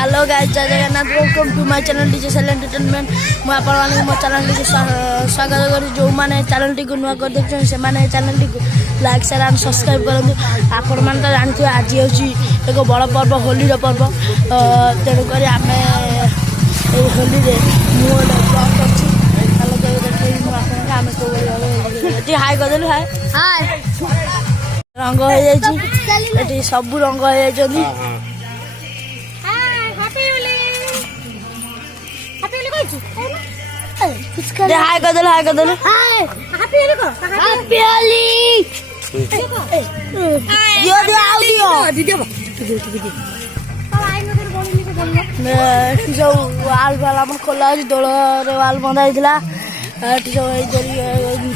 Hello guys, जय Jagannath. Welcome to my channel DJ silent entertainment. मु आपण मो चैनल टी स्वागत करी। जो मैंने चैनल टी नुआ कर देखते से channel T like share and subscribe करूँ। आपण मैंने तो जानते आज हूँ एक बड़ पर्व, होली पर्व। तेणुक आम होली मुझे ब्लॉग कर हाई करदेलु। हाय हाय रंग हो जाए सब रंग हो जाए। हाय कर हाय कर सब खोला दोल वाल बंधा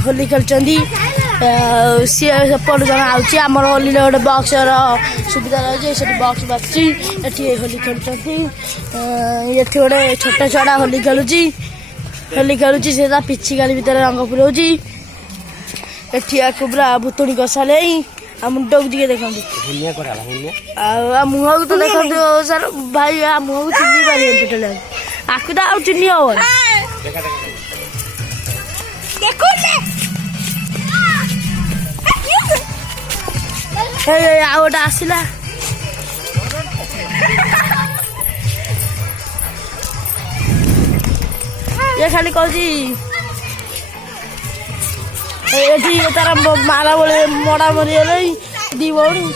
होली खेलुँच। सी सेपट जन आम होली गोटे बक्स सुविधा रही है। बक्स बाजू होली खेलुँच। ये गोटे छोट छुआ होली खेलुची से पिचिकारी भितर रंग पुराऊँ। एठी पूरा भुतुणी कषाले मुंड को दिखे देखो मुह को तो देखो सर भाई मुह को चिन्ह पारे टोटाल आकु तो आउ चिन्ह हम आ गोटे आसला ये खाली कौची तार मारा बड़े मड़ा मरी दी बड़ी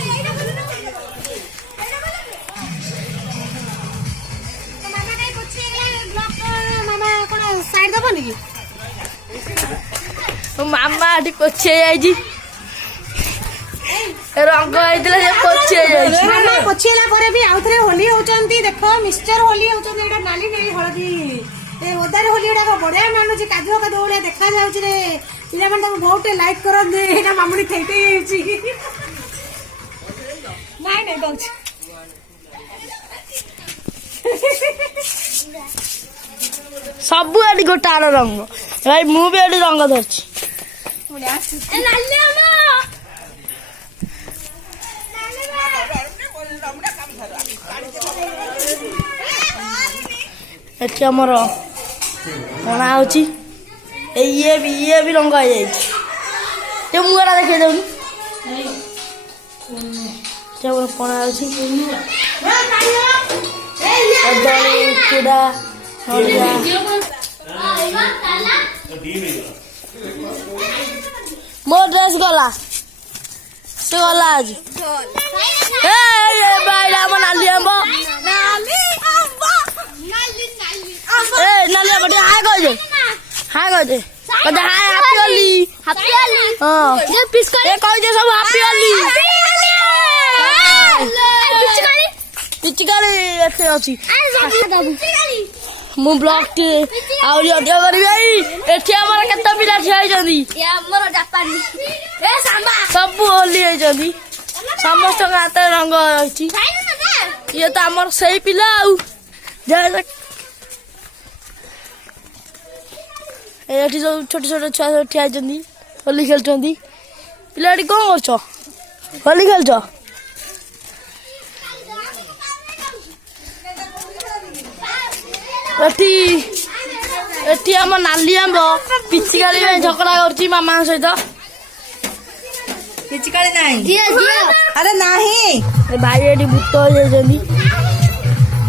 मामा एटी कोची रंग पोछेला भी आउ थे होली होचंती। देखो मिक्सचर होली होचंती। एटा नाली नहीं हळदी ओदार होली गुड़ा बढ़िया मानुची। कादुआ कादुआ भाया देखा जाउची रे। पिला मन बहुत लाइक करन दे। एटा मामुनी थैते जाउची नाइ नै दउची सब एटी गोटार रंग भाई मु भी एटी रंग धरची एटी हमर पणा होची। ये भी रंग हो जाए मुहरा देखे दउनी पणा होची। कदली चूड़ा मो ड्रेस गला से गला आज भाई नाली आंब नाली आंब हाय कह दे हाय कह दे कदे हाय हैप्पी होली हां ये पिस करे कह दे सब हैप्पी होली पिचकारी एथे अछि मु ब्लॉग के आउरी अध्य करी भाई। एठी हमर केते पिला ठिया जंदी ये हमर जापानी ए सांबा सब होली है जंदी समस्त हाथ रंग अछि। ये तो हमर सही पिला आउ जाय एठी जो छोट छोट छुआ ठिया जंदी होली खेलचंदी। पिला एठी कोन करछो होली खेलछो एठी हम नाली आंब पिचिकारी झगड़ा करची मामा सहित पिचकारी नहीं अरे नहीं भाई एठी भूत हो जाइछनी।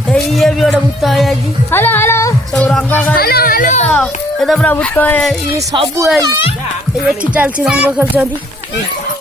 ये भी गोटे भूत हो जाइछि। हेलो हेलो सब रंग हेलो तो पूरा भूत ये सब एठी चलछि रंग खेलचंदी।